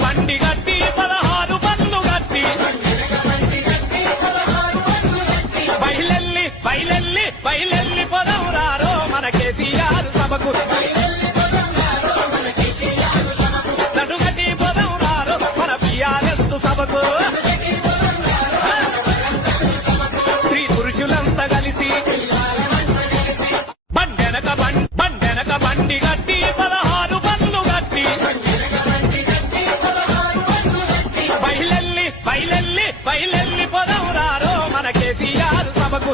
బండి గట్టి 16 బండ్లు గట్టి బయలెల్లి పొదవురారో మన కేసీఆర్ సభకు నడుగటి పొదవురారో మన బీఆర్ఎస్ సభకు స్త్రీ పురుషులంతా కలిసి బండెనక బండి గట్టి 16 బండ్లు గట్టి బయలెల్లి పొదవురారో మన కేసీఆర్ సభకు